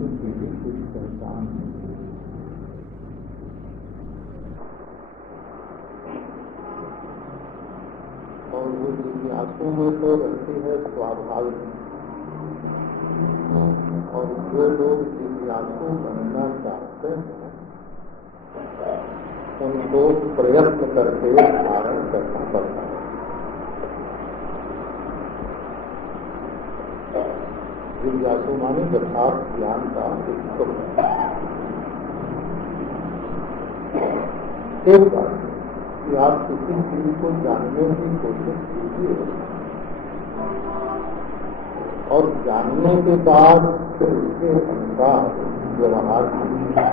जिज्ञासु की भी कुछ पहचान है। और वो जिज्ञासु में तो रहती है स्वाभाविक, और जो लोग जिज्ञासु बनना चाहते हैं उनको प्रयत्न करके धारण करना पड़ता है। जिज्ञासु माने यथार्थ ज्ञान का इच्छुक है। एक बात कि आप किसी चीज को जानने की कोशिश कीजिए और जानने के बाद फिर उसके अनुसार व्यवहार कीजिए।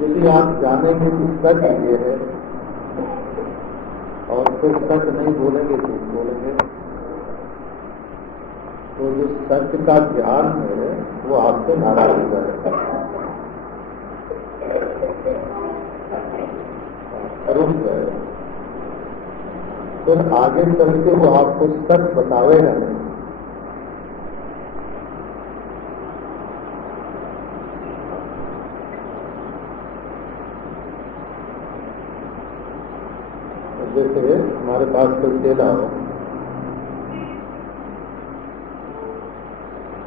यदि आप जानेंगे कि सच ये है और फिर सच नहीं बोलेंगे, झूठ बोलेंगे, तो जो सच का ज्ञान है वो आपसे नाराज हो जाएगा, रुक जाएगा। फिर आगे चल के वो आपको सच बतावेगा नहीं। जैसे हमारे पास कोई चेला हो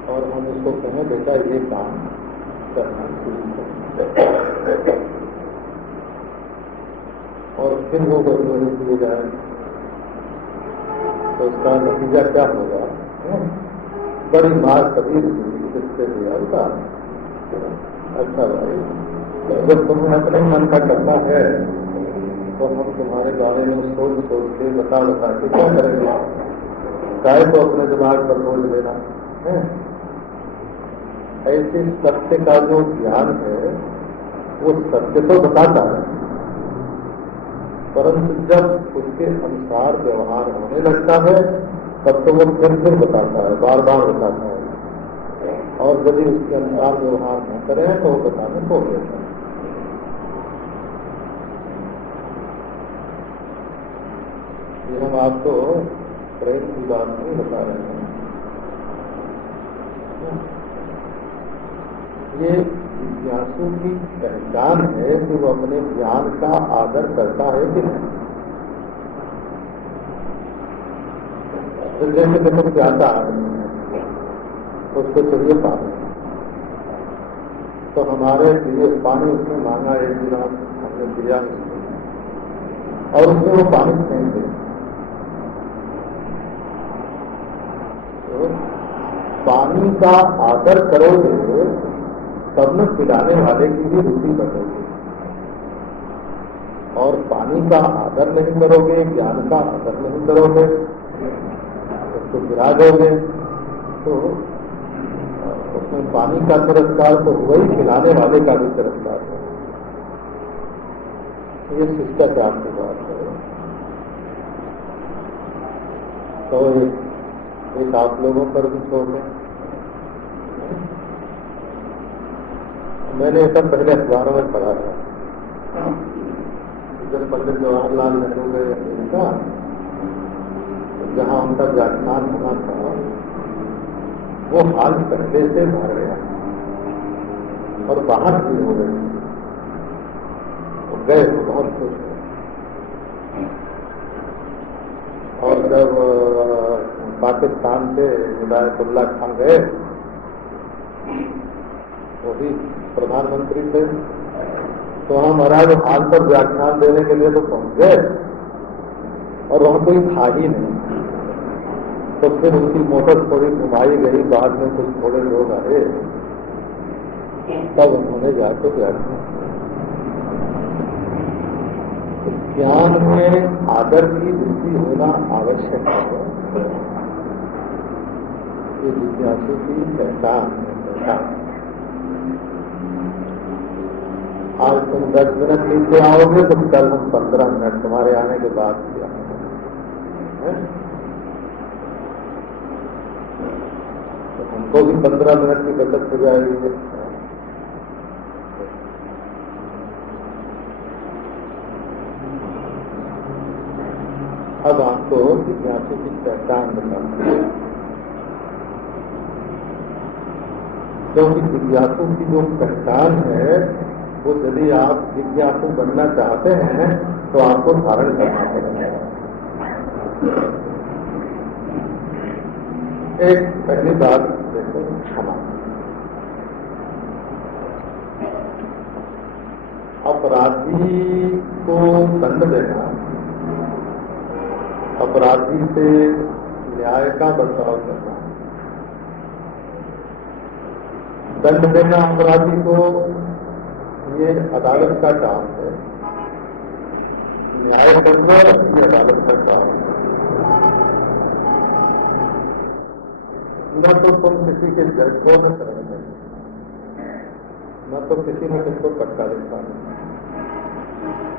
और हम उसको कहें बेटा ये काम करना शुरू करें, और फिर वो गड़बड़ी किए जाए तो उसका नतीजा क्या होगा? बड़ी मार कभी किससे दिया होगा। अच्छा भाई, जब तुम्हें अपने मन का करना है तो हम तुम्हारे बारे में सोच सोच के बता के क्या करेंगे? चाहे तो अपने दिमाग पर बोझ लेना है। ऐसे सत्य का जो ज्ञान है वो सत्य तो बताता है, परंतु जब उसके अनुसार व्यवहार होने लगता है तब तो वो फिर बताता है, बार बार बताता है। और यदि उसके अनुसार व्यवहार न करें तो वो बताने को देता है। ये हम आपको प्रेम की बात नहीं बता रहे हैं। ये जिज्ञासु की पहचान है कि वो अपने ज्ञान का आदर करता है कि नहीं। तो जैसे देखो प्यासा आदमी है उसको चाहिए पानी, तो हमारे लिए पानी उसने मांगा, एक गिलास हमने दिया और उसने वो पानी फेंक दिया। तो पानी का आदर करोगे तब न पिलाने वाले की भी रुचि बढ़ेगी, और पानी का आदर नहीं करोगे, ज्ञान का आदर नहीं करोगे, उसको गिरा दोगे तो उसमें पानी का तिरस्कार तो वही पिलाने वाले का भी तिरस्कार है। ये शिष्टाचार की बात है। तो एक आप लोगों पर भी छोड़ दें। मैंने ऐसा पहले अखबारों में पढ़ा था, जब पंडित जवाहरलाल नेहरू गए अमेरिका, जहाँ उनका व्याख्यान होना था, वो हाल पहले से भर गया और बाहर भी हो गए, तो गए तो बहुत खुश हुए। और जब पाकिस्तान से हिदायतुल्लाह खान गए, वो भी प्रधानमंत्री थे, तो हम महाराज हाल पर व्याख्यान देने के लिए तो पहुंच गए और वहां कोई था ही नहीं। तो फिर उनकी मोटर थोड़ी घुमाई गई, बाद में कुछ थोड़े लोग आए, तब उन्होंने जाकर व्याख्यान। ज्ञान में आदर की वृद्धि होना आवश्यक है। ये जिज्ञासु की पहचान है। आज तुम 10 मिनट नीचे आओगे तो कल हम 15 मिनट तुम्हारे आने के बाद किया है? तो हमको भी 15 मिनट की बचत हो जाएगी। अब आपको जिज्ञासु की पहचान बताते हैं। क्योंकि जिज्ञासु की जो पहचान है वो यदि आप जिज्ञासु बनना चाहते हैं तो आपको धारण करना पड़ेगा। एक पहली बात देखो, क्षमा। अपराधी को दंड देना, अपराधी से न्याय का बर्ताव करना, दंड देना अपराधी को, ये अदालत का काम है। न्याय करना ये अदालत का काम है। न तो तुम किसी के जज को न करेंगे, न तो किसी ने तुमको पट्टा देता है।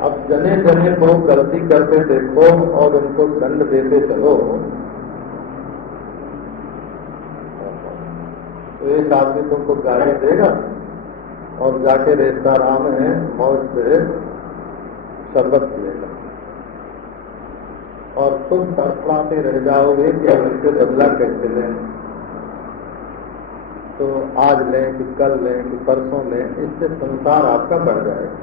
अब जने जने को गलती करते देखो और उनको दंड देते चलो, तो एक आदमी तुमको गाली देगा और जाके रेस्ताराम में मौज से शरबत पिएगा और तुम तड़फड़ाते रह जाओगे कि अब इसके बदला कैसे लें, तो आज लें कि कल लें कि परसों लें, इससे संसार आपका बढ़ जाएगा।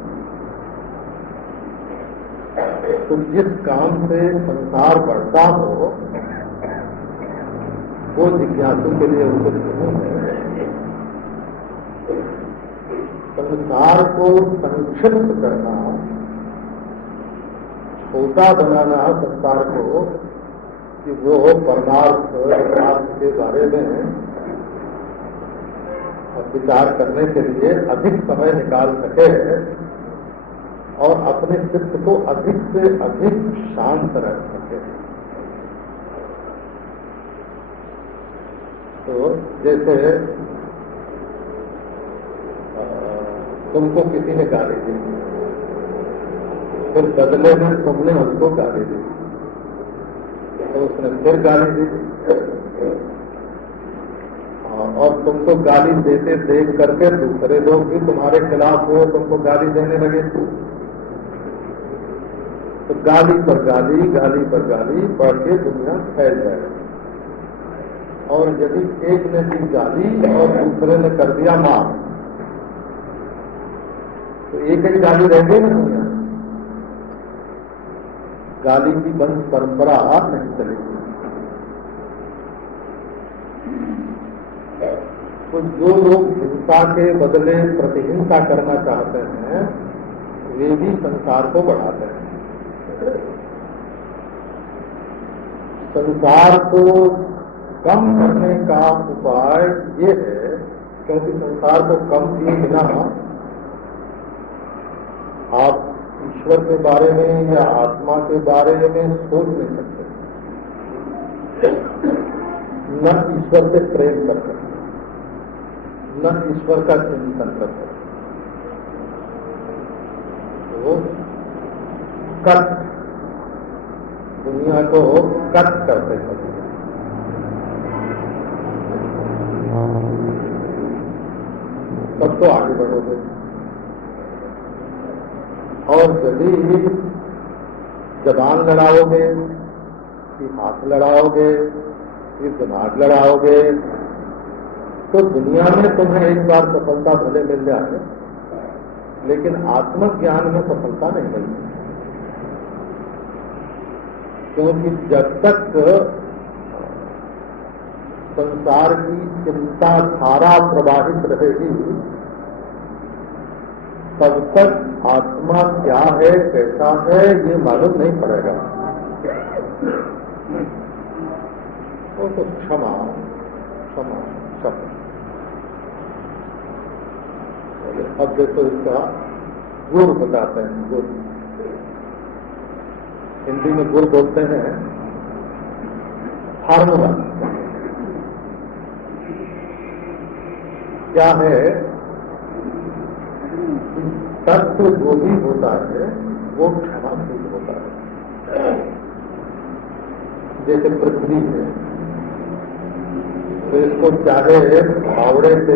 तो जिस काम से संसार बढ़ता हो वो जिज्ञासु के लिए उचित नहीं है। संसार को संक्षिप्त करना, छोटा बनाना संसार को, कि वो परमार्थ के बारे में विचार करने के लिए अधिक समय निकाल सके और अपने चित्त को अधिक से अधिक शांत रख सके। तो जैसे तुमको किसी ने गाली दी, फिर बदले में तुमने उसको गाली दी, तो उसने फिर गाली दी, और तुमको गाली देते देख करके दूसरे लोग भी तुम्हारे खिलाफ हुए, तुमको गाली देने लगे। तो गाली पर गाली, गाली पर गाली बढ़ के दुनिया फैल जाएगी। और यदि एक ने दी गाली और दूसरे ने कर दिया माफ, तो एक ही गाली रह गई ना दुनिया। गाली की वंश परंपरा नहीं चलेगी। तो जो लोग हिंसा के बदले प्रतिहिंसा करना चाहते हैं वे भी संसार को बढ़ाते हैं। संसार को कम करने का उपाय ये है, क्योंकि संसार को कम किए बिना आप ईश्वर के बारे में या आत्मा के बारे में सोच नहीं सकते, न ईश्वर से प्रेम कर सकते, न ईश्वर का चिंतन कर सकते। तो कट, दुनिया को कट करते हैं। तब तो आगे बढ़ोगे। और यदि जबान लड़ाओगे कि हाथ लड़ाओगे कि दिमाग लड़ाओगे, तो दुनिया में तुम्हें एक बार सफलता भले मिल जाए, लेकिन आत्मज्ञान में सफलता नहीं मिलती। क्योंकि जब तक संसार की चिंता धारा प्रवाहित रहेगी, तब तक आत्मा क्या है, कैसा है, ये मालूम नहीं पड़ेगा। वो तो क्षमा क्षमा क्षमा। अब देखो इसका गुर बताते हैं। गुर, हिंदी में गुर बोलते हैं फार्मूला। क्या है? तत्व जो भी होता है वो क्षमाशील होता है। जैसे पृथ्वी है, तो इसको चाहे फावड़े से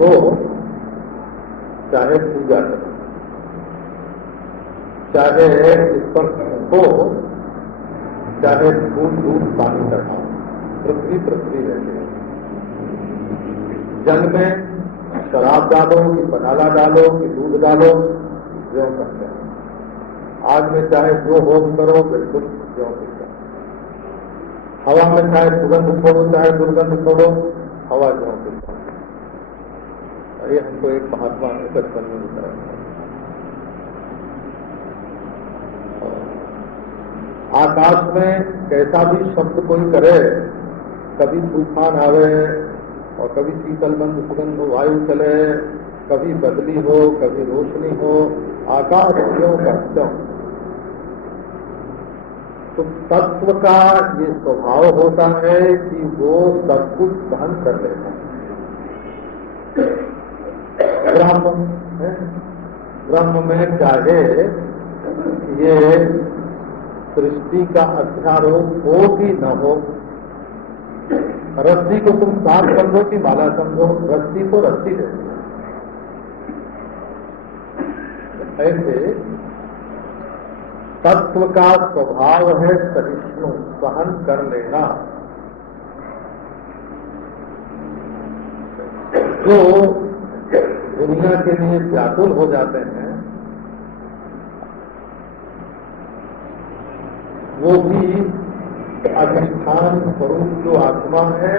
दो, चाहे पूजा करो, चाहे इस पर हो, चाहे दूध दूध पानी चढ़ाओ, पृथ्वी पृथ्वी रहती है। जल में शराब डालो कि बनाना डालो कि दूध डालो, ज्यों करते हैं। आग में चाहे जो होम करो, बिल्कुल ज्यों करते हैं। हवा में चाहे सुगंध छोड़ो चाहे दुर्गंध छोड़ो, हवा ज्यों करते हैं। ये हमको एक महात्मा ने बचपन में बताया। आकाश में कैसा भी शब्द कोई करे, कभी तूफान आवे और कभी शीतल मंद सुगंध वायु चले, कभी बदली हो कभी रोशनी हो, आकाश क्यों का क्यों। तो तत्व का ये स्वभाव होता है कि वो सब कुछ सहन कर लेता है। ब्रह्म में चाहे ये सृष्टि का अध्यारोप हो कि न हो, रस्सी को तुम सांप समझो कि माला समझो, रस्सी को रस्सी देती है। ऐसे तत्व का स्वभाव है सहिष्णु, सहन कर लेना। जो दुनिया के लिए व्याकुल हो जाते हैं वो भी अधिष्ठान स्वरूप जो आत्मा है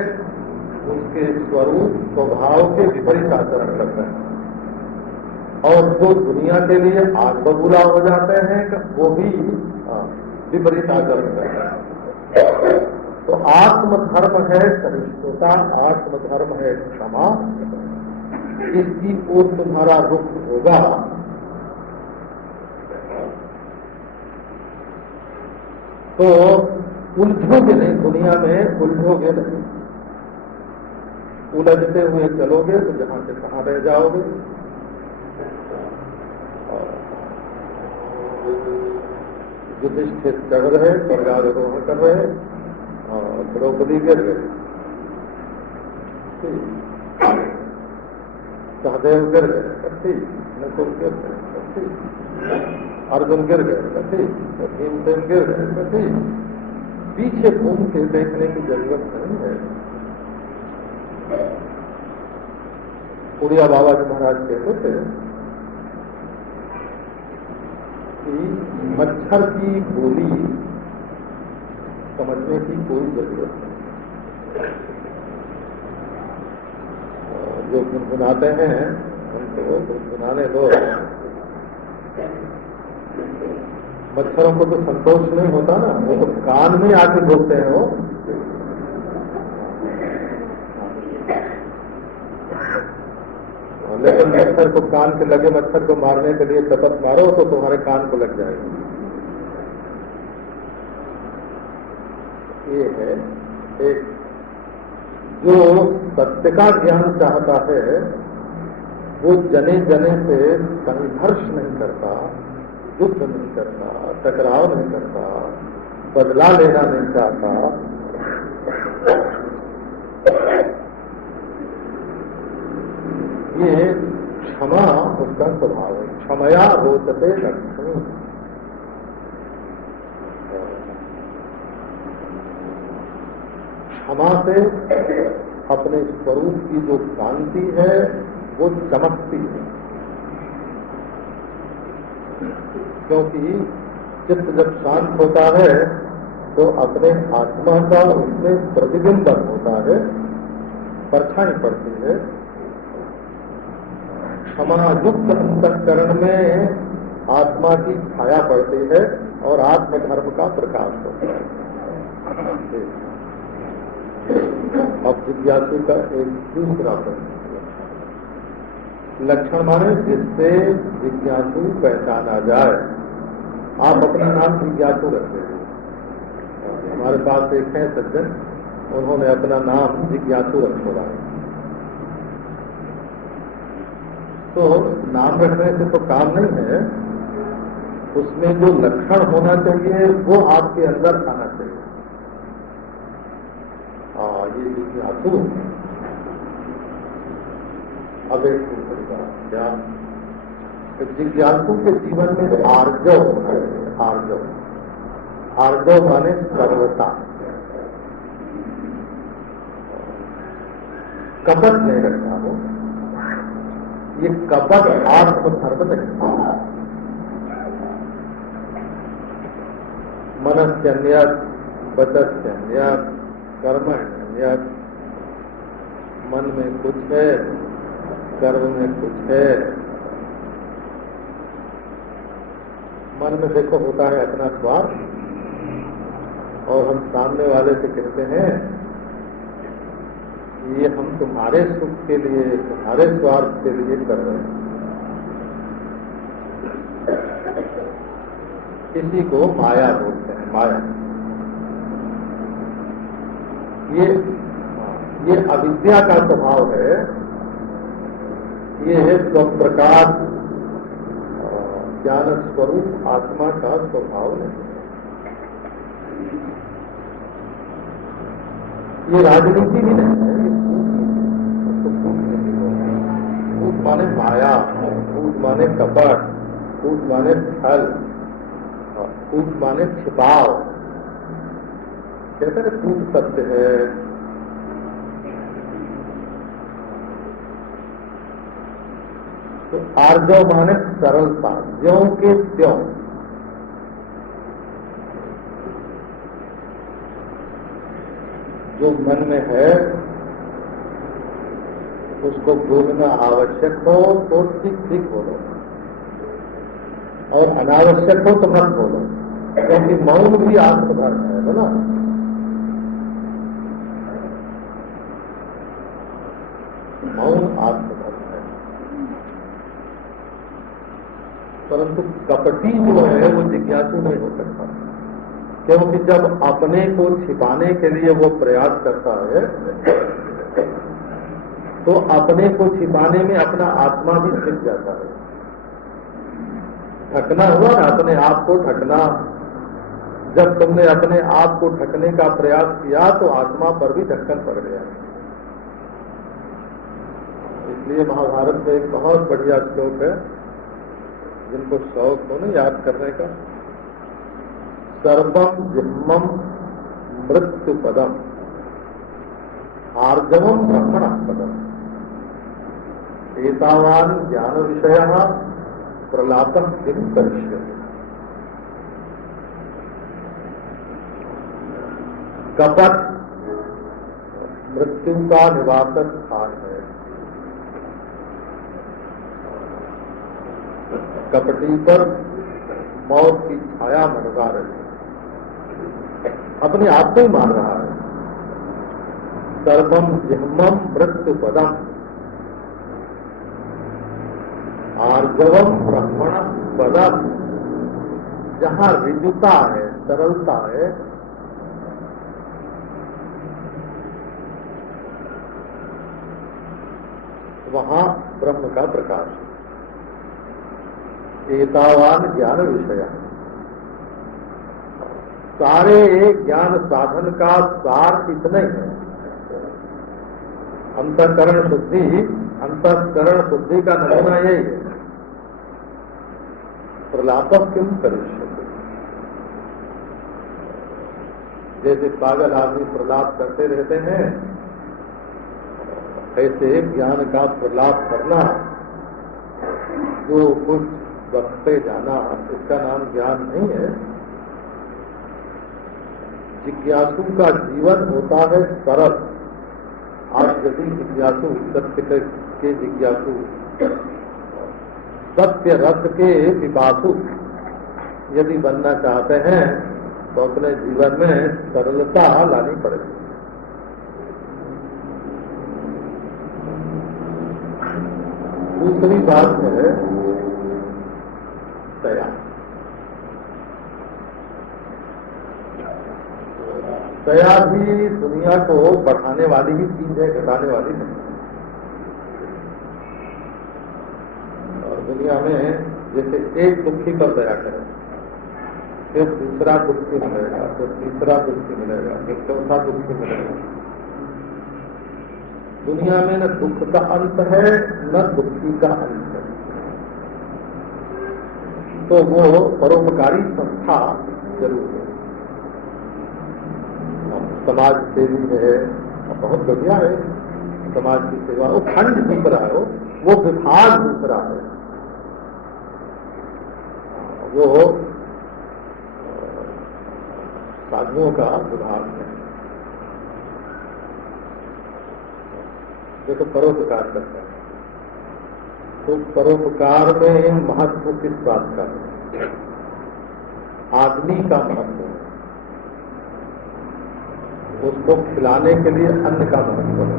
उसके स्वरूप स्वभाव के विपरीत आचरण करते हैं, और जो दुनिया के लिए आग बबूला हो जाते हैं वो भी विपरीत आचरण करते हैं। तो आत्मधर्म है सहिष्णुता, आत्मधर्म है क्षमा। इसकी ओर तुम्हारा रुख होगा तो उलझोगे नहीं, दुनिया में उलझोगे नहीं। उलझते हुए चलोगे तो जहां से कहां रह जाओगे। युधिष्ठिर चढ़ रहे, स्वर्गारोहण कर रहे और द्रौपदी गिर गए, सहदेव गिर गए कथी, नकुल गिर गए कथी, अर्जुन गिर गए कथी, भीमसेन गिर गए कथी। पीछे घूम के देखने की जरूरत नहीं है। उड़िया बाबा जी महाराज कहते थे कि मच्छर की बोली समझने की कोई जरूरत नहीं। जो गुनगुनाते हैं उनको गुनगुनाने दो। मच्छरों को तो संतोष नहीं होता ना, वो तो कान में आके बोलते हैं वो। लेकिन मच्छर को कान के लगे, मच्छर को मारने के लिए शपथ मारो तो तुम्हारे कान को लग जाएगा। ये है एक जो सत्य का ज्ञान चाहता है वो जने जने से संघर्ष नहीं करता, युद्ध नहीं करता, टकराव नहीं करता, बदला लेना नहीं चाहता। ये क्षमा उसका स्वभाव है। क्षमया रोचते लक्ष्मी। क्षमा से अपने स्वरूप की जो कांति है वो चमकती है, क्योंकि चित्त जब शांत होता है तो अपने आत्मा का उसमें प्रतिबिंबन होता है, परछाई पड़ती है। क्षमायुक्त अंतःकरण में आत्मा की छाया पड़ती है और आत्मधर्म का प्रकाश होता है। अब जिज्ञासु का एक दूसरा लक्षण माने जिससे जिज्ञासु पहचाना जाए। आप अपना नाम जिज्ञासु रखते हैं। हमारे पास एक है सज्जन, उन्होंने अपना नाम जिज्ञासु रखा है। तो नाम रखने से तो काम नहीं है, उसमें जो लक्षण होना चाहिए वो आपके अंदर आना चाहिए। ये जिज्ञासु। अब एक क्या जिज्ञासु के जीवन में आर्जव होना है। आर्जव, आर्जव माने सर्वता, कपट नहीं रखना हो। ये कपट आत्मधर्म नहीं। मनस्यन्यत, वचस्यन्यत, कर्मण्यन्यत। मन में कुछ है, कर्म में कुछ है। मन में देखो होता है अपना स्वार्थ, और हम सामने वाले से कहते हैं ये हम तुम्हारे सुख के लिए, तुम्हारे स्वार्थ के लिए कर रहे हैं। इसी को माया बोलते हैं, माया। ये अविद्या का स्वभाव है। ये है स्वप्रकाश ज्ञान स्वरूप आत्मा का स्वभाव है। ये राजनीति भी नहीं है, कूट माने माया, कूट माने कपट, कूट माने छल, कूट माने छिपाव। कहते हैं कूट सत्य है। तो आर्जव माने सरलता, ज्यों के त्यों। जो मन में है उसको बोलना आवश्यक हो तो ठीक ठीक बोलो, और अनावश्यक हो तो मत बोलो, क्योंकि मौन भी आत्मधर्म है ना। मौन आत्मधर्म है। परंतु कपटी जो है वो जिज्ञासु नहीं हो सकता, क्योंकि जब अपने को छिपाने के लिए वो प्रयास करता है तो अपने को छिपाने में अपना आत्मा भी छिप जाता है। ढकना हुआ ना, अपने आप को ढकना। जब तुमने अपने आप को ढकने का प्रयास किया तो आत्मा पर भी ढक्कन पड़ गया। इसलिए महाभारत में एक बहुत बढ़िया श्लोक है, जिनको शौक हो ना याद करने का। सर्वम जिह्मम मृत्यु पदम आर्जवम ब्रह्मण पदम एतावान ज्ञान विषय प्रलापम किम करिष्यति। कपट मृत्यु का निवास स्थान है। कपटी पर मौत की छाया मंडरा रही, अपने आप को ही मान रहा है। सर्वम जिह्मम मृत्यु पदम आर्जवम ब्रह्मण पदम। जहाँ ऋजुता है, सरलता है, वहाँ ब्रह्म का प्रकाश है। एतावान ज्ञान विषय। सारे ज्ञान साधन का सार इतना ही है। अंतःकरण शुद्धि, अंतःकरण शुद्धि का नमूना यही है। प्रलापक किम करिष्यति। जैसे पागल आदमी प्रलाप करते रहते हैं, ऐसे ज्ञान का प्रलाप करना, जो कुछ बखते जाना, इसका नाम ज्ञान नहीं है। जिज्ञासु का जीवन होता है सरल। आज यदि जिज्ञासु, सत्य के जिज्ञासु, सत्य रस के पिपासु यदि बनना चाहते हैं तो अपने जीवन में सरलता लानी पड़ेगी। दूसरी बात है दया। दया भी दुनिया को बढ़ाने वाली ही चीज है, घटाने वाली नहीं। और दुनिया में जैसे एक दुखी पर दया करें, फिर दूसरा दुखी मिलेगा, फिर तीसरा दुखी मिलेगा, फिर चौथा दुखी मिलेगा। दुनिया में न दुख का अंत है, न दुखी का अंत है। तो वो परोपकारी संस्था जरूर है। समाज सेवी है, बहुत बढ़िया है समाज की सेवा। वो खंड जीत रहा है, वो विभाग दूसरा है। वो साधुओं का विभाग है। जो तो परोपकार करते हैं, तो परोपकार में महत्व किस बात का है? आदमी का महत्व है। उसको खिलाने के लिए अन्न का महत्व है,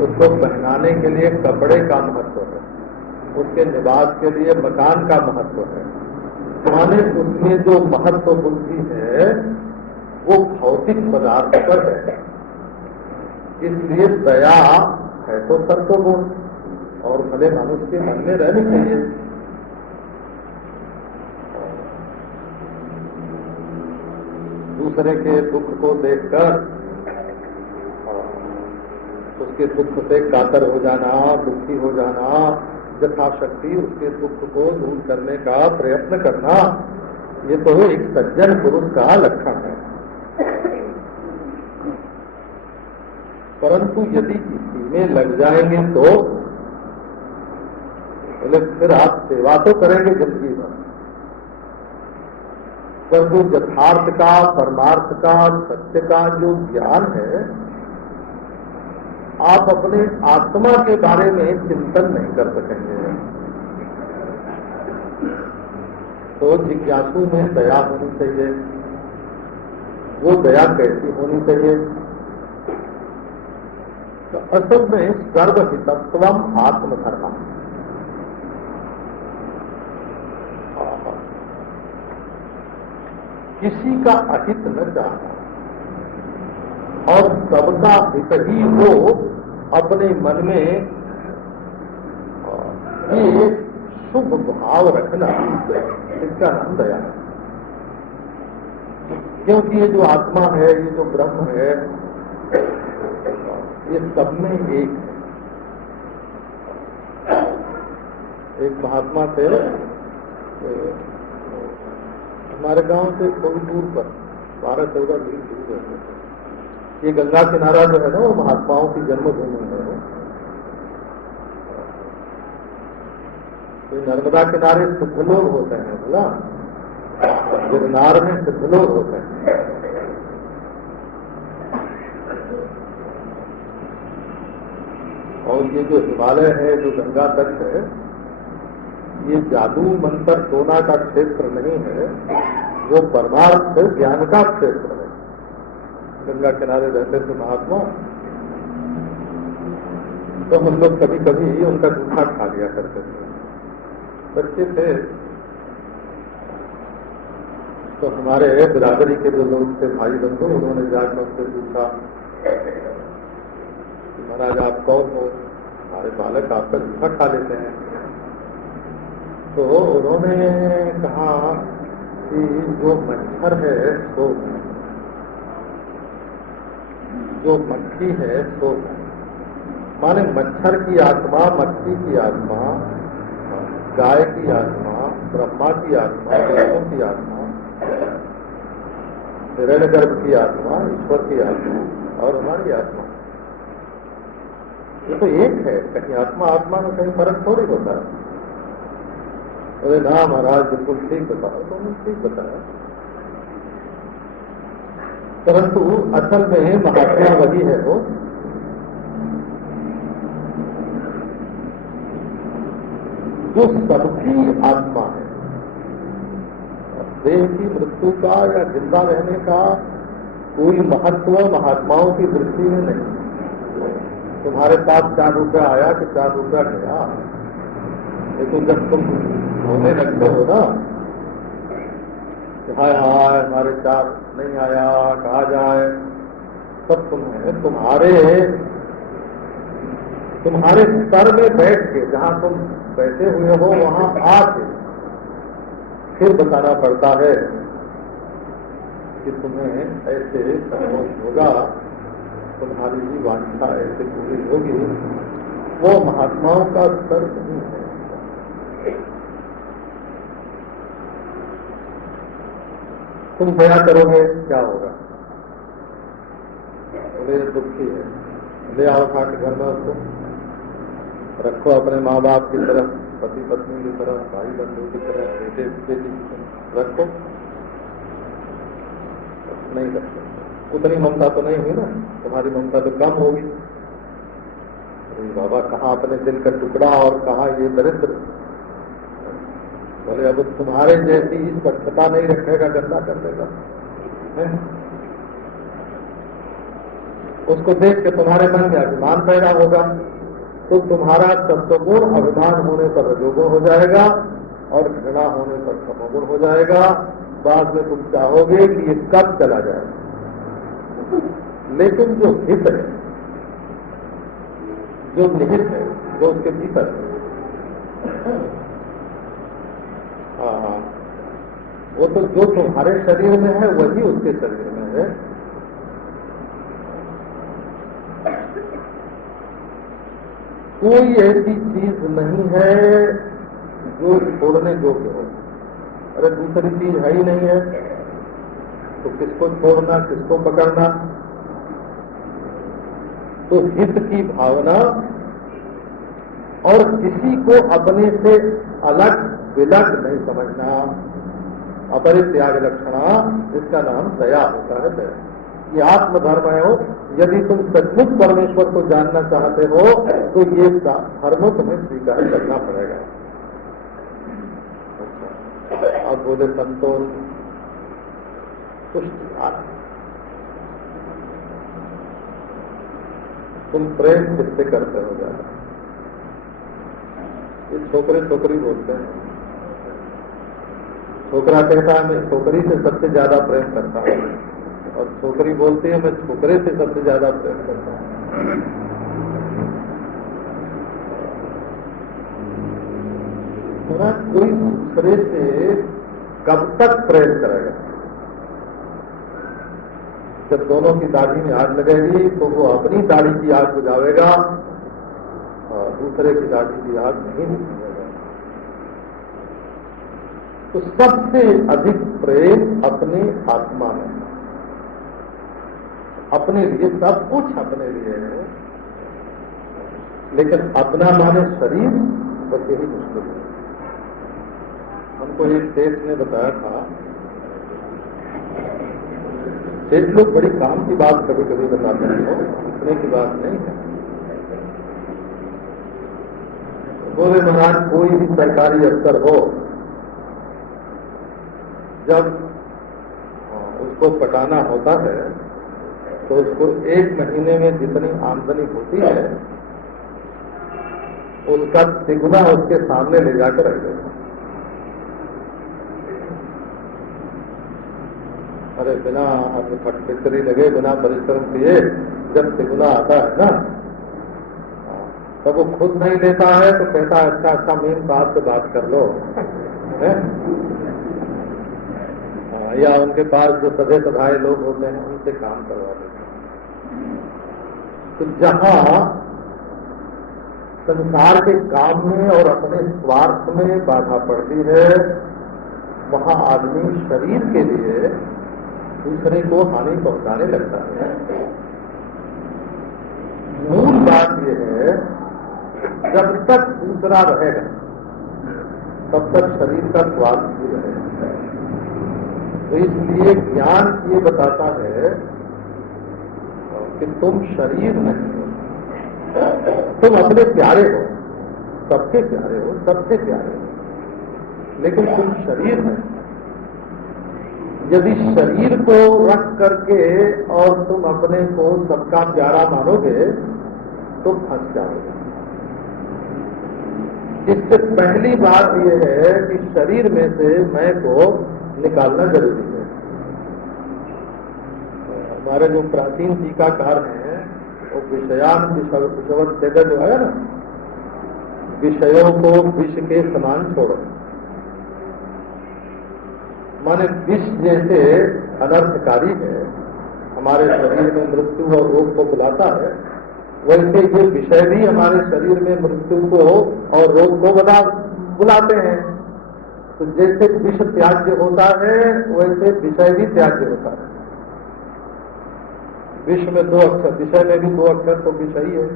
उसको पहनाने के लिए कपड़े का महत्व है, उसके निवास के लिए मकान का महत्व है। माने उसमें जो महत्व बुद्धि है वो भौतिक पदार्थ पर है। इसलिए दया है तो सत्वगुण, और भले मनुष्य के मन में रहनी चाहिए। दूसरे के दुख को देखकर उसके दुख से कातर हो जाना, दुखी हो जाना, यथाशक्ति उसके दुख को दूर करने का प्रयत्न करना, ये तो एक सज्जन पुरुष का लक्षण है। परंतु यदि इसी में लग जाएंगे तो बोले फिर आप सेवा तो करेंगे जिंदगी भर, परंतु यथार्थ का, परमार्थ का, सत्य का जो ज्ञान है, आप अपने आत्मा के बारे में चिंतन नहीं कर सकेंगे। तो जिज्ञासु में दया होनी चाहिए। वो दया कैसी होनी चाहिए? तो असल में सर्वहितत्वम आत्मधर्म, किसी का अहित न चाहना और सबका हित ही हो अपने मन में ये शुभ भाव रखना, इसका नाम दया है। क्योंकि ये जो आत्मा है, ये जो ब्रह्म है, ये सब में एक है। एक महात्मा थे, हमारे गांव से थोड़ी दूर पर 12-14 मील दूर रहते थे। ये गंगा किनारा जो है ना, वो महात्माओं की जन्मभूमि है। तो नर्मदा किनारे सिद्ध लोग होते हैं, बोला गिरनार में सिद्ध लोग होते हैं। और ये जो हिमालय है, जो गंगा तट है, ये जादू मंत्र टोना का क्षेत्र नहीं है, वो परमार्थ ज्ञान का क्षेत्र है। गंगा किनारे रहते थे महात्मा, तो हम लोग कभी कभी उनका जूठा खा लिया करते थे। बच्चे थे तो हमारे बिरादरी के जो लोग थे, भाई बंधु, उन्होंने जाकर उनसे पूछा कि महाराज आप कौन हो? हमारे बालक आपका जूठा खा लेते हैं। तो उन्होंने कहा कि जो मच्छर है सो, जो मक्खी है सो, माने मच्छर की आत्मा, मक्खी की आत्मा, गाय की आत्मा, ब्रह्मा की आत्मा, देवों की आत्मा, हिरण्यगर्भ की आत्मा, ईश्वर की आत्मा और हमारी आत्मा, ये तो एक है। कहीं आत्मा आत्मा में कहीं फर्क थोड़ी होता है। अरे ना महाराज, बिल्कुल ठीक बताओ। तो उन्होंने ठीक बताया, परंतु असल में महात्मा वही है वो जो सबकी आत्मा है। देह की मृत्यु का या जिंदा रहने का कोई महत्व महात्माओं की दृष्टि में नहीं। तुम्हारे पास 4 रुपया आया कि 4 रुपया गया, लेकिन जब तुम होने लगते हो ना, हाय हाय हमारे 4 नहीं आया, कहा जाए, तब तुम्हारे सर में बैठ के, जहां तुम बैठे हुए हो वहां आके फिर बताना पड़ता है कि तुम्हें ऐसे संतोष होगा, तुम्हारी भी वांछा ऐसे पूरी होगी। वो महात्माओं का स्तर नहीं है। तुम दया करोगे क्या होगा? बोले दुखी है, ले आओ खा के घर में उसको, रखो अपने माँ बाप की तरह, पति पत्नी की तरह, भाई बंधु की तरह, बेटे बेटी की तरह रखो, नहीं रख सकते। उतनी ममता तो नहीं हुई ना, तुम्हारी ममता तो कम होगी। अरे बाबा, कहाँ अपने दिल का टुकड़ा और कहाँ ये दरिद्र। बोले अब तुम्हारे जैसी इस पर पता नहीं रखेगा, गंदा कर देगा। उसको देख के तुम्हारे मन में अभिमान पैदा होगा, तो तुम्हारा सत्वगुण अभिमान होने पर रजोगुण हो जाएगा और घृणा होने पर तमोगुण हो जाएगा। बाद में तुम चाहोगे कि ये कब चला जाए। लेकिन जो हित है, जो निहित है, जो उसके भीतर है, वो तो जो तुम्हारे शरीर में है वही उसके शरीर में है। कोई ऐसी चीज नहीं है जो छोड़ने योग्य हो। अरे दूसरी चीज है ही नहीं है, तो किसको छोड़ना, किसको पकड़ना। तो हित की भावना और किसी को अपने से अलग विलग नहीं समझना, अपरित्याग लक्षणा, जिसका नाम दया होता है। दया ये आत्मधर्म है। हो यदि तुम सचमुच परमेश्वर को जानना चाहते हो तो ये धर्म तुम्हें स्वीकार करना पड़ेगा। अब बोले संतोष तुष्टि, तुम प्रेम किससे करते हो ज्यादा? ये छोकरे छोकरी बोलते हैं। छोकरा कहता है मैं छोकरी से सबसे ज्यादा प्रेम करता हूँ, और छोकरी बोलती है मैं छोकरे से सबसे ज्यादा प्रेम करता हूँ। कोई दूसरे से कब तक प्रेम करेगा? जब दोनों की दाढ़ी में आग लगेगी तो वो अपनी दाढ़ी की आग बुझावेगा, दूसरे की दाढ़ी की आग नहीं बुझावेगा। तो सबसे अधिक प्रेम अपने आत्मा में, अपने लिए सब कुछ अपने लिए है। लेकिन अपना माने शरीर, बस यही मुश्किल है। हमको एक सेठ ने बताया था, सेठ लोग बड़ी काम की बात कभी कभी बताते हैं, इतने की बात नहीं है। बोले महाराज कोई भी सरकारी अफसर हो, जब उसको पटाना होता है तो उसको एक महीने में जितनी आमदनी होती है उसका तिगुना उसके सामने ले जाकर रख देगा। अरे बिना फटफिटरी लगे, बिना परिश्रम किए जब तिगुना आता है ना, तब वो खुद नहीं लेता है तो कहता है अच्छा अच्छा मेन साहब से बात कर लो, है? या उनके पास जो सधे सधाए लोग होते हैं उनसे काम करवा देते हैं। तो जहां संसार के काम में और अपने स्वार्थ में बाधा पड़ती है, वहां आदमी शरीर के लिए दूसरे को हानि पहुंचाने लगता है। मूल बात यह है, जब तक दूसरा रहेगा तब तक शरीर का स्वास्थ्य भी रहेगा। तो इसलिए ज्ञान ये बताता है कि तुम शरीर नहीं हो, तुम अपने प्यारे हो, सबके प्यारे हो, सबसे प्यारे हो, लेकिन तुम शरीर नहीं। यदि शरीर को रख करके और तुम अपने को सबका प्यारा मानोगे तो फंस जाओगे। इससे पहली बात यह है कि शरीर में से मैं को निकालना जरूरी है। हमारे जो प्राचीन टीकाकार हैं वो विषयान विषवत जगह जो है ना, विषयों को विष के समान छोड़ो, माने विष जैसे अनर्थकारी है, हमारे शरीर में मृत्यु और रोग को बुलाता है, वैसे ये विषय भी हमारे शरीर में मृत्यु को और रोग को बुलाते हैं। तो जैसे विष त्याज्य होता है वैसे विषय भी त्याज्य होता है। विष में 2 अक्षर, विषय में भी 2 अक्षर तो विषय ही है,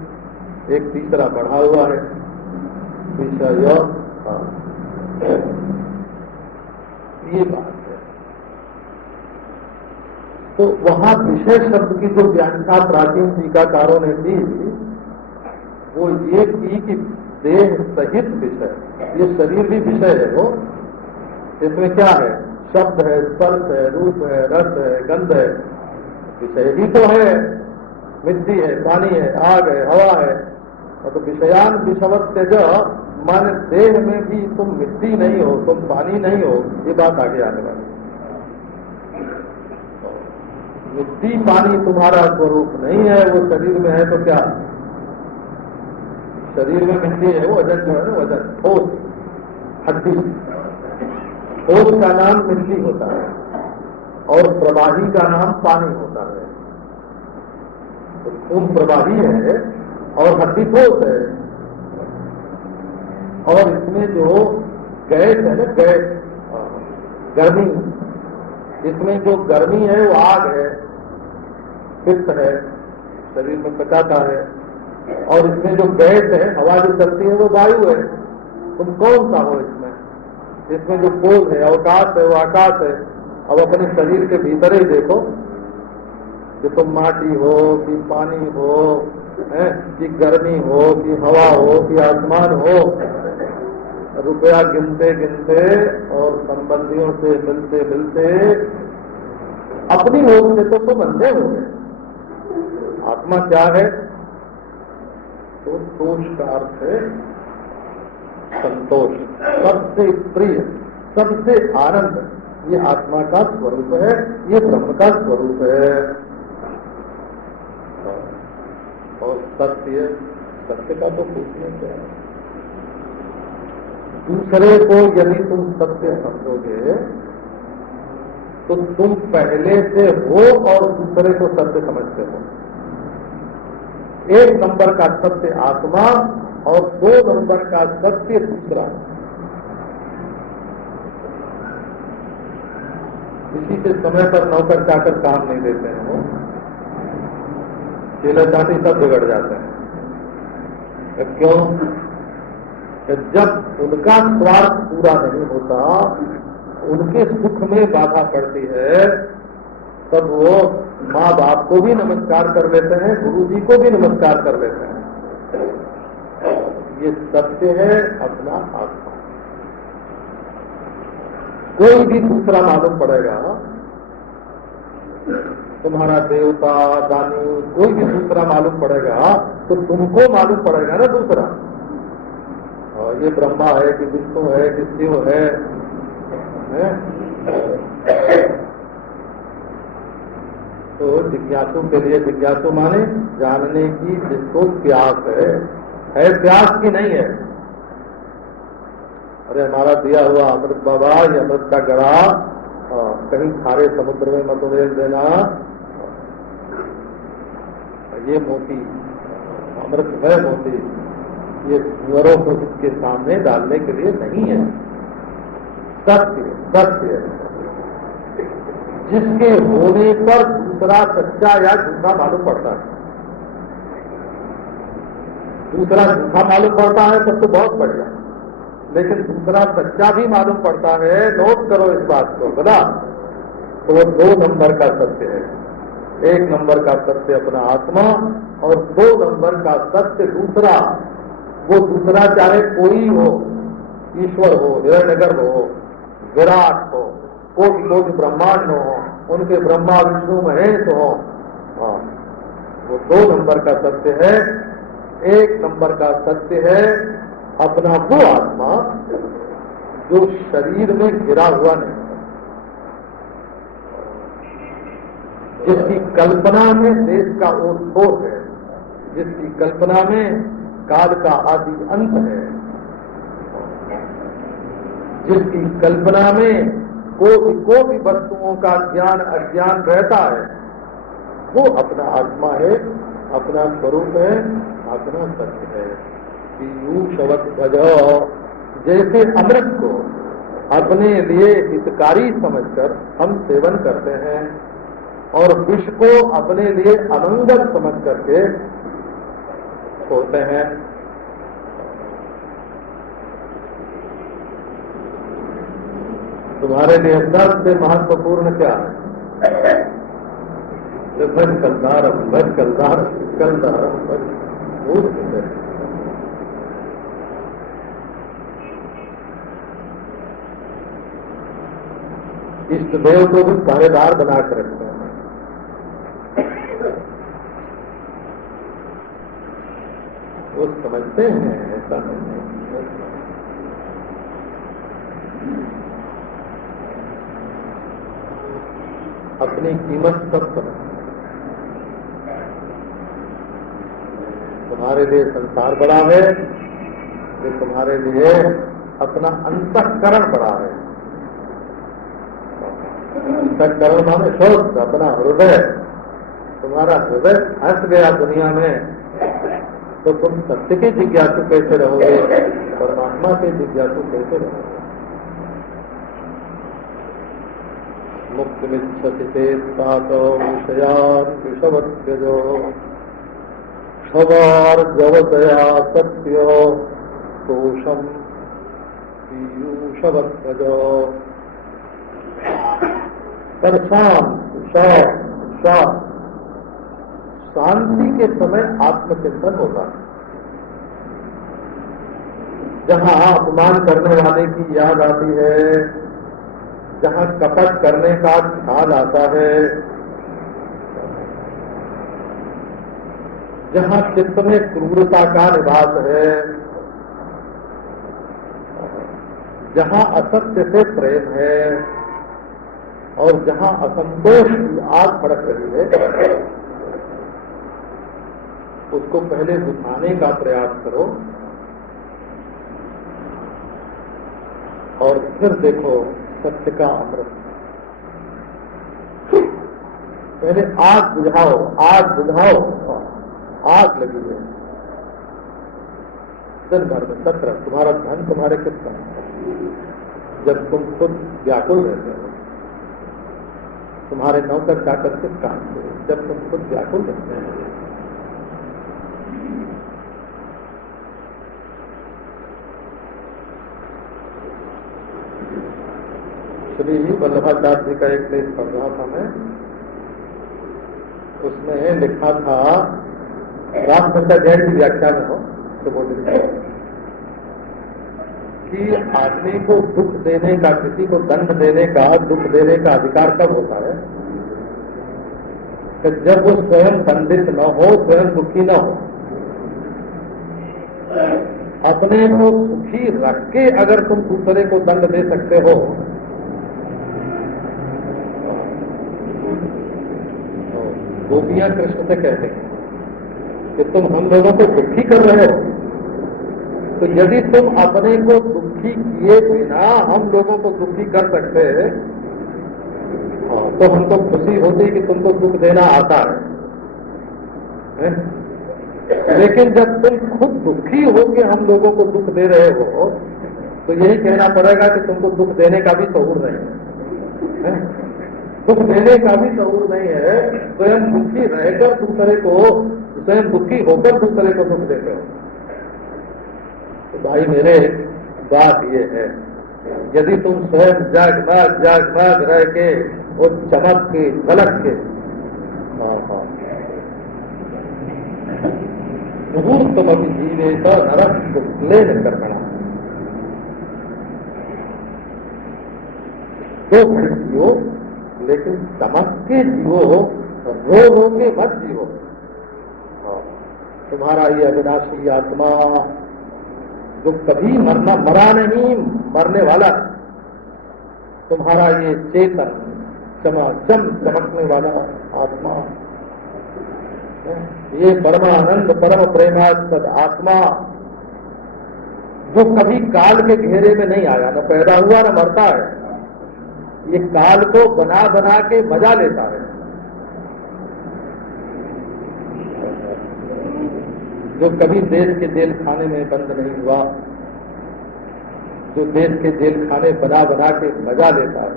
एक तीसरा बढ़ा हुआ है, विषय, ये बात है। तो वहां विषय शब्द की जो व्याख्या प्राचीन टीकाकारों ने दी वो ये की कि देह सहित विषय, ये शरीर भी विषय है। वो इसमें क्या है? शब्द है, स्पर्श है, रूप है, रस है, गंध है, विषय ही तो है। मिट्टी है, पानी है, आग है, हवा है। और तो विषयान विषवत तेज, मान देह में भी तुम मिट्टी नहीं हो, तुम पानी नहीं हो, ये बात आगे आने वाली। मिट्टी पानी तुम्हारा स्वरूप नहीं है, वो शरीर में है तो क्या? शरीर में मिट्टी है, वो वजन जो है ना, वजन, ठोस, हड्डी, ठोस का नाम मिट्टी होता है और प्रवाही का नाम पानी होता है। तो खून प्रवाही है और हड्डी ठोस है। और इसमें जो गैस है ना, गैस, गर्मी, इसमें जो गर्मी है वो आग है, पित्त है, शरीर में पचाता है। और इसमें जो गैस है, हवा जो चलती है, वो वायु है। तुम कौन सा हो इसमें? इसमें जो कोल है, अवकाश है, वो आकाश है। अब अपने शरीर के भीतर ही देखो कि तुम माटी हो कि पानी हो, कि गर्मी हो कि हवा हो कि आसमान हो। रुपया गिनते गिनते और संबंधियों से मिलते मिलते अपनी होश से तो तुम अंधे हो गए। आत्मा क्या है? तो तोष का अर्थ है संतोष, सबसे प्रिय, सबसे आनंद। ये आत्मा का स्वरूप है, ये ब्रह्म का स्वरूप है। और सत्य, सत्य का तो पूछने क्या है? दूसरे को यदि तुम सत्य समझोगे तो तुम पहले से हो और दूसरे को सत्य समझते हो। एक नंबर का सत्य आत्मा और 2 नंबर का सत्य दूसरा। इसी से समय पर नौकर चाकर काम नहीं देते हैं, वो चेला चाटी सब बिगड़ जाते हैं। क्यों? जब उनका स्वार्थ पूरा नहीं होता, उनके सुख में बाधा पड़ती है, तब वो माँ बाप को भी नमस्कार कर लेते हैं, गुरु जी को भी नमस्कार कर लेते हैं। ये सत्य है अपना आत्मा। कोई भी दूसरा मालूम पड़ेगा, तुम्हारा देवता, दानी, कोई भी दूसरा मालूम पड़ेगा तो तुमको मालूम पड़ेगा ना दूसरा। और ये ब्रह्मा है कि विष्णु है कि शिव है? तो जिज्ञासु के लिए, जिज्ञासु माने जानने की जिसको प्यास है प्यास की नहीं है। अरे हमारा दिया हुआ अमृत बाबा, ये अमृत का गड़ा कहीं खारे समुद्र में मत उड़ेल देना। ये मोती, अमृत है मोती, ये सुअरों को इसके सामने डालने के लिए नहीं है। सत्य, सत्य जिसके होने पर दूसरा सच्चा या झूठा मालूम पड़ता है। दूसरा झूठा मालूम पड़ता है तब तो बहुत बढ़िया, लेकिन दूसरा सच्चा भी मालूम पड़ता है, नोट करो इस बात को, बोला तो वो 2 नंबर का सत्य है। 1 नंबर का सत्य अपना आत्मा और 2 नंबर का सत्य दूसरा। वो दूसरा चाहे कोई हो, ईश्वर हो, हिरण्यगर्भ हो, विराट हो, कोटि ब्रह्मांड हो, उनके ब्रह्मा विष्णु महेश हो, वो 2 नंबर का सत्य है। 1 नंबर का सत्य है अपना वो आत्मा जो शरीर में गिरा हुआ नहीं, जिसकी कल्पना में देश का ओर है, जिसकी कल्पना में काल का आदि अंत है, जिसकी कल्पना में को भी वस्तुओं का ज्ञान अज्ञान रहता है, वो अपना आत्मा है, अपना स्वरूप है, अपना सत्य है। पीयूषवत भजो, जैसे अमृत को अपने लिए हितकारी समझकर हम सेवन करते हैं और विष को अपने लिए अमंगल समझ करके छोड़ते हैं, तुम्हारे लिए सबसे महत्वपूर्ण क्या है? भज कलदारम, भज कलदारम, कलदारम भज मूर्ख है। इष्ट देव को भी पहरेदार बना कर रखते हैं। वो समझते हैं ऐसा नहीं है। अपनी कीमत सब समझ। तुम्हारे लिए संसार बड़ा है कि तुम्हारे लिए अपना अंतःकरण बड़ा है। अंतःकरण माने शुद्ध अपना हृदय। तुम्हारा हृदय फंस गया दुनिया में तो तुम सत्य के जिज्ञासु कैसे रहोगे? परमात्मा के जिज्ञासु कैसे रहोगे? मुक्तिमिच्छति चेत्तातो विषयान् विषवत्यजो क्षवार्जवतया सत्यो दोषम पीयूषवत्यजो। पर शांति के समय आत्मचिंतन होता है। जहाँ अपमान करने वाले की याद आती है, जहाँ कपट करने का ख्याल आता है, जहाँ चित्त में क्रूरता का निवास है, जहाँ असत्य से प्रेम है और जहाँ असंतोष की आग भड़क रही है, उसको पहले बुझाने का प्रयास करो और फिर देखो सत्य का अमृत। पहले आग बुझाओ, आग बुझाओ। आग लगी है दिन भर में सत्र। तुम्हारा धन तुम्हारे किस काम? जब तुम खुद व्याकुल रहते हो। तुम्हारे नौकर चाकर किस काम से? जब तुम खुद व्याकुल रहते हैं। श्री वल्लभाचार्य जी का एक लेख पढ़ रहा था मैं। उसमें लिखा था, रामचंद्र जैन की व्याख्या में हो तो बोल कि आदमी को दुख देने का, किसी को दंड देने का, दुख देने का अधिकार कब होता है? कि जब वो स्वयं दंडित न हो, स्वयं दुखी न हो। अपने को सुखी रख के अगर तुम दूसरे को दंड दे सकते हो तो गोपियां कृष्ण से कहते हैं कि तुम हम लोगों को दुखी कर रहे हो, तो यदि तुम अपने को दुखी किए बिना हम लोगों को दुखी कर सकते तो हमको खुशी होती कि तुमको दुख देना आता है? लेकिन जब तुम खुद दुखी हो के हम लोगों को दुख दे रहे हो तो यही कहना पड़ेगा कि तुमको दुख देने का भी शऊर नहीं है। दुख देने का भी शऊर नहीं है। स्वयं दुखी रहकर दूसरे को, स्वयं दुखी होकर दूसरे को दुख देते हो। तो भाई मेरे बात ये है, यदि तुम स्वयं जाग रह के वो चमक के झलक के मुहूर्तम अभी जीवे तो नरक क्लेन करना, तो जियो लेकिन चमक के जियो, रो के मत जियो। तुम्हारा ये अविनाशी आत्मा जो कभी मरा नहीं, मरने वाला, तुम्हारा ये चेतन चमाचम चमकने वाला आत्मा, ये परमानंद परम प्रेमास्पद आत्मा जो कभी काल के घेरे में नहीं आया, न पैदा हुआ न मरता है, ये काल को बना बना के मजा लेता है। जो कभी देश के जेल खाने में बंद नहीं हुआ, जो देश के जेल खाने बना बना के मजा लेता है,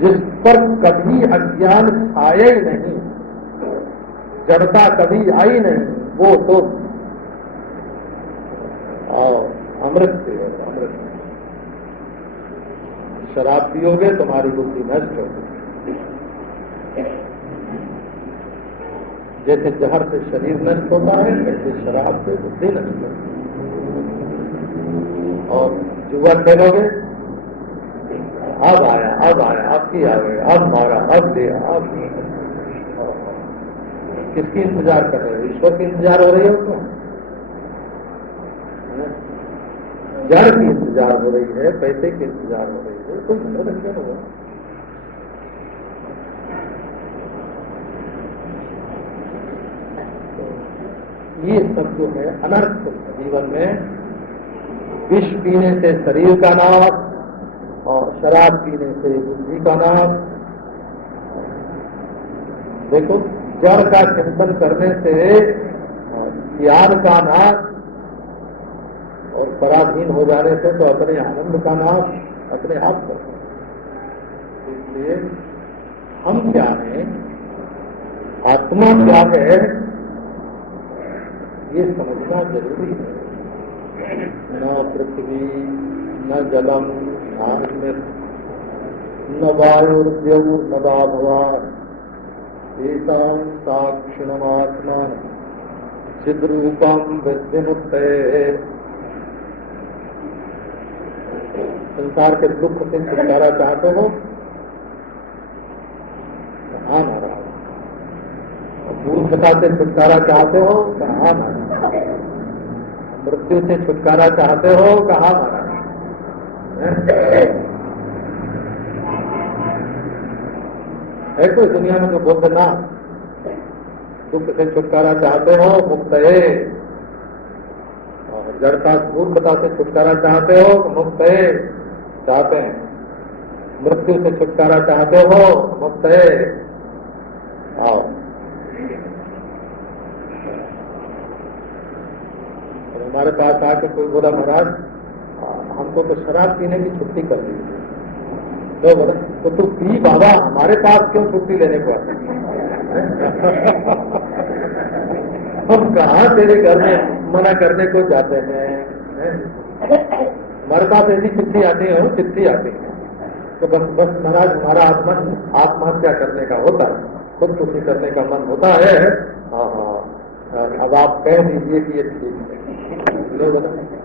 जिस पर कभी अज्ञान आया ही नहीं, जड़ता कभी आई नहीं, वो तो अमृत पियोगे, अमृत। शराब पियोगे तुम्हारी बुद्धि नष्ट होगी। जैसे जहर से शरीर नष्ट होता है, वैसे शराब से बुद्धि नष्ट होती है। और जुआ खेलोगे, अब आया, आपकी आ गए, अब मारा, अब दिया, अब किसकी इंतजार कर रहे हो? ईश्वर की इंतजार हो रही है उसको? जड़ की इंतजार हो रही है, पैसे की इंतजार हो रही है, कोई मनोरंजन हो। ये सब जो है अनर्थ जीवन में। विष पीने से शरीर का नाश और शराब पीने से बुद्धि का नाश। देखो, जड़ का चिंतन करने से ज्ञान का नाश और पराधीन हो जाने से तो अपने आनंद का नाश अपने आप करते हैं। इसलिए हम क्या हैं, आत्मा क्या है, ये समझना जरूरी है। न पृथ्वी, न जलम, न वायुर्द्यौ, न भवान, एतां साक्षिणमात्मान चिद्रूपम विद्युमुत्ते। संसार के दुख से छुटकारा चाहते हो, कहाँ नारायण? मूर्खता से छुटकारा चाहते हो, कहाँ नारायण? मृत्यु से छुटकारा चाहते हो, कहाँ नारायण? है कोई दुनिया में जो बोलते ना, दुख से छुटकारा चाहते हो, मुक्त है। और जड़ता मूर्खता से छुटकारा चाहते हो, मुक्त है, चाहते हैं। मृत्यु से छुटकारा चाहते हो, मुक्त है, आओ। और हमारे पास आके कोई बोला, महाराज हमको तो शराब पीने की छुट्टी कर दी। तो बोला, तो तू पी बाबा, हमारे पास क्यों छुट्टी लेने को आते? हम कहाँ तेरे घर में मना करने को जाते हैं? हमारे पास ऐसी चिट्ठी आती है, चिट्ठी आती है तो बस महाराज हमारा आत्महत्या करने का होता है, खुदकुशी करने का मन होता है। हाँ, अब आप कह दीजिए कि ये ठीक है।